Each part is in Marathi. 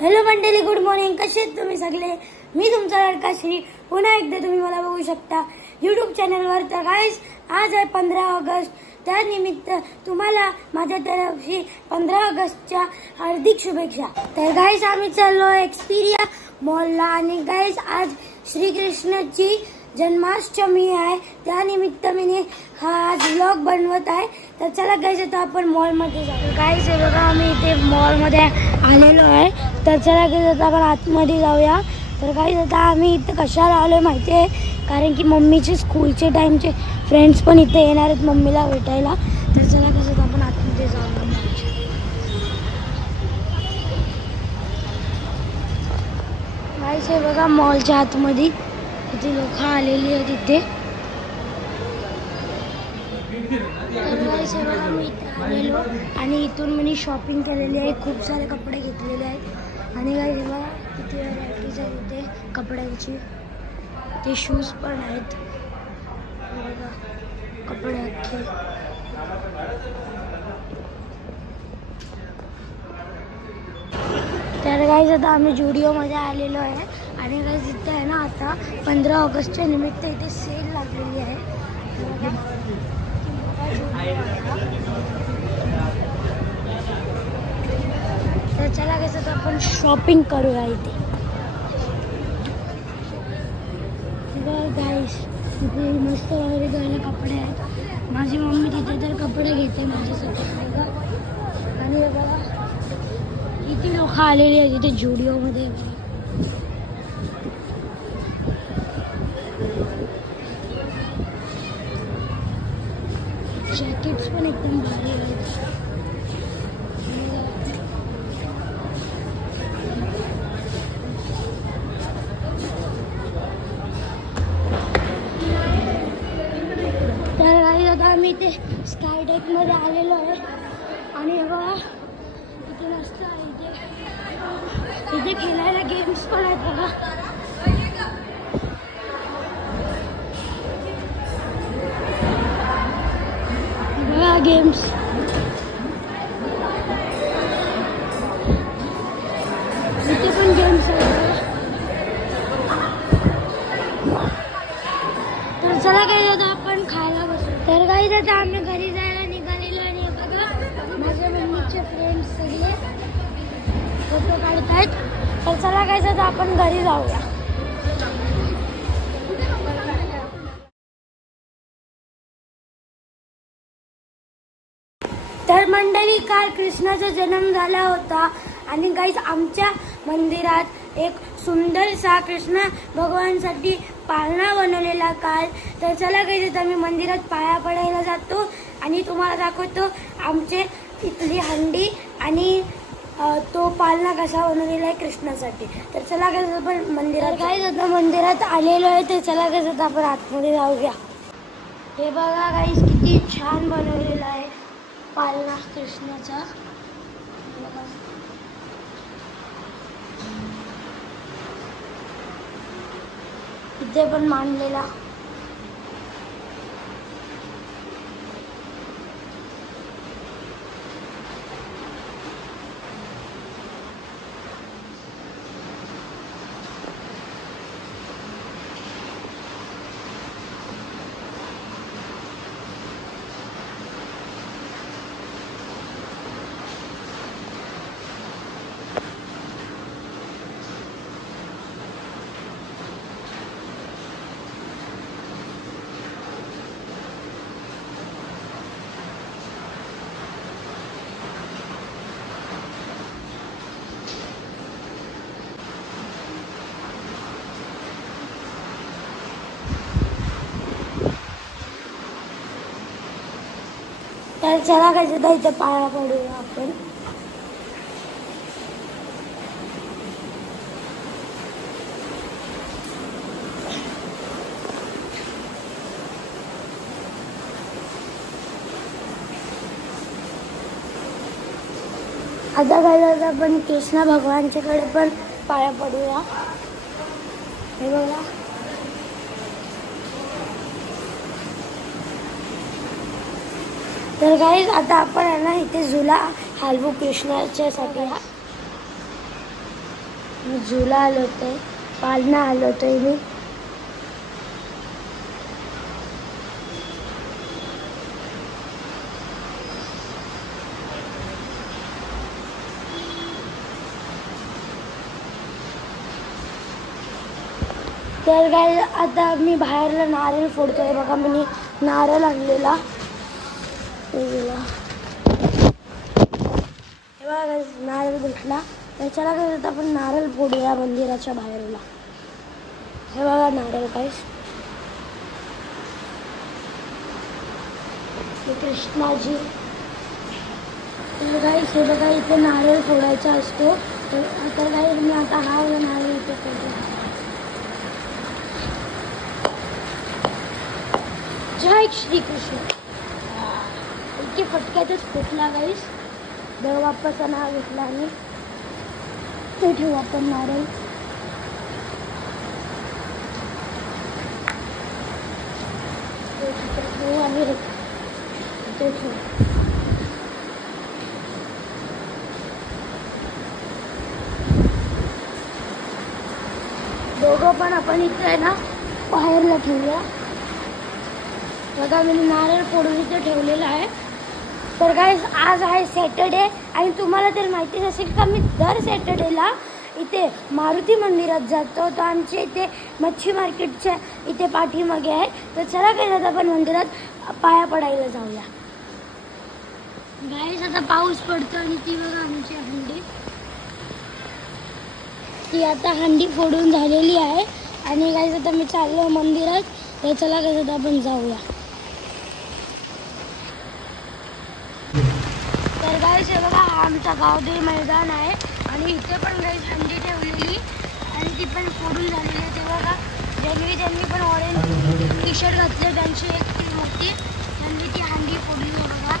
हॅलो मंडळी, गुड मॉर्निंग. कसे आहेत तुम्ही सगळे? मी तुमचा लाडका श्री. पुन्हा एकदा तुम्ही मला बघू शकता यूट्यूब चॅनलवर. तर गाईस, आज आहे 15 ऑगस्ट. त्यानिमित्त तुम्हाला माझ्या तर्फे 15 ऑगस्टच्या हार्दिक शुभेच्छा. तर गाईस, आम्ही चाललो एक्सपिरिया मॉलला आणि गाईस आज श्रीकृष्णाची जन्माष्टमी आहे. त्यानिमित्त मी हा आज व्लॉग बनवत आहे. तर चला गाईस, आता आपण मॉलमध्ये जाऊ. गाईस, हे बघा, आम्ही इथे मॉलमध्ये आलेलो आहे. तर चला गाईस, आता आपण आतमध्ये जाऊया. तर गाईस, आता आम्ही इथं कशाला आलोय माहिती आहे? कारण की मम्मीचे स्कूलचे टाइमचे फ्रेंड्स पण इथे येणार आहेत मम्मीला भेटायला. तर चला गाईस, आता आपण आतमध्ये जाऊया. गाईस, हे बघा, मॉलच्या आतमध्ये किती लोक आलेली आहेत इथे. गाईस, हे बघा, मी इथे आलेलो आणि इथून मी शॉपिंग केलेली आहे. खूप सारे कपडे घेतलेले आहेत आणि गाईस, हे बघा, किती व्हरायटीज आहेत इथे कपड्यांची. ते शूज पण आहेत. हे बघा, कपडे अख्खे. तर गाईस, आता आम्ही जुडिओमध्ये आलेलो आहे आणि गाईस, इथे आहे ना, आता 15 ऑगस्टच्या निमित्त इथे सेल लागलेली आहे. तर चला गाईस, आता आपण शॉपिंग करूया इथे. गाईस, इथे मस्त वगैरे घ्यायला कपडे आहेत. माझी मम्मी तिथे तर कपडे घेते माझ्यासाठी. आणि हे बघा, किती लोक आलेली आहेत इथे जुडिओमध्ये. जॅकेट्स पण एकदम भारी आहेत. तर गाईस, आता आम्ही इथे स्काय डेकमध्ये आलेलो आहे आणि हे बघा, इथे मस्त आहे. इथे खेळायला गेम्स पण आहेत बघा. बघा गेम्स. इथे पण गेम्स आहेत. तर चला गाईस, आता आपण खायला बसू. तर गाईस, आता आम्ही घरी जायला निघालेलो आणि बघा, माझ्या मम्मीचे फ्रेंड्स सगळे फोटो काढतायत. तर चला गाईस, आता आपण घरी जाऊया. तर मंडळी, काल कृष्णाचा जन्म झाला होता आणि गाईस, आमच्या मंदिरात एक सुंदरसा कृष्ण भगवानसाठी पाळणा बनवलेला काल. तर चला गाईस, आता मी मंदिरात पाया पडायला जातो आणि तुम्हाला दाखवतो आमचे इथली हंडी आणि तो पाळणा कसा बनवलेला आहे कृष्णासाठी. तर चला गाईस, आपण मंदिरात. गाईस, आता मंदिरात आलेलो आहे. तर चला गाईस, आता आपण आतमध्ये जाऊया. हे बघा गाईस, किती छान बनवलेला आहे पाळणा कृष्णाचा. इथे पण मांडलेला. तर चला गाईस, आता इथे पाया पडूया आपण. आता गाईस, आपण कृष्ण भगवानच्याकडे पण पाया पडूया. हे बघा, तर गाईज आता आपण आहे ना इथे झुला हलवू कृष्णाच्यासाठी. मी झुला आलो होते, पालना आलो होते मी. तर काय आता मी बाहेरला नारळ फोडतोय बघा. मी नारळ आणलेला हे बघा नारळ भेटला. त्याच्याला काय होतं आपण नारळ फोडूया मंदिराच्या बाहेरला. हे बघा नारळ काय कृष्णाजी. हे बघा इथे नारळ फोडायचा असतो. तर काय मी आता हा नारळ इथे फोडला. जय श्री कृष्ण. इतके फटक्यातच फुटला गाईस. देव बाप्पाचं नाव घेतलं आणि ते ठेवू आपण नारळ. ठेवू आणि ते ठेवू. दोघं पण आपण इथे आहे ना बाहेरला ठेवूया. बघा मी नारळ फोडून इथे ठेवलेला आहे. तर काय आज आहे सॅटर्डे आणि तुम्हाला तर माहितीच असेल का मी दर सॅटर्डेला इथे मारुती मंदिरात जातो. तर आमच्या इथे मच्छी मार्केटच्या इथे पाठीमागे आहे. तर चला काय जात आपण मंदिरात पाया पडायला जाऊया. गाईस आता पाऊस पडतो आणि ती बघा आमची हंडी. ती आता हंडी फोडून झालेली आहे आणि गाईस आता मी चाललो मंदिरात. तर चला काय जात आपण जाऊया. तर गाईस हे बघा हा आमचा गावदेवी मैदान आहे आणि इथे पण गाईस हंडी ठेवलेली आणि ती पण फोडून झालेली आहे. ते बघा ज्यांनी पण ऑरेंज टी शर्ट घातले त्यांची एक ती मोठी त्यांनी ती हंडी फोडली आहे बघा.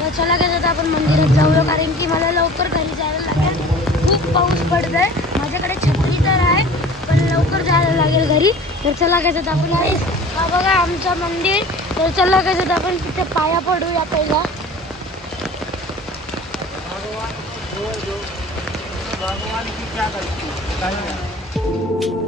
तर चला काय जात आपण मंदिरात जाऊया कारण की मला लवकर घरी जायला लागेल. खूप पाऊस पडत आहे. माझ्याकडे छत्री तर आहे पण लवकर जायला लागेल घरी. तर चला काय जात आपण हा बघा आमचं मंदिर. तर चला काय जात आपण तिथे पाया पडूया पहिला. भगवान की क्या करती है?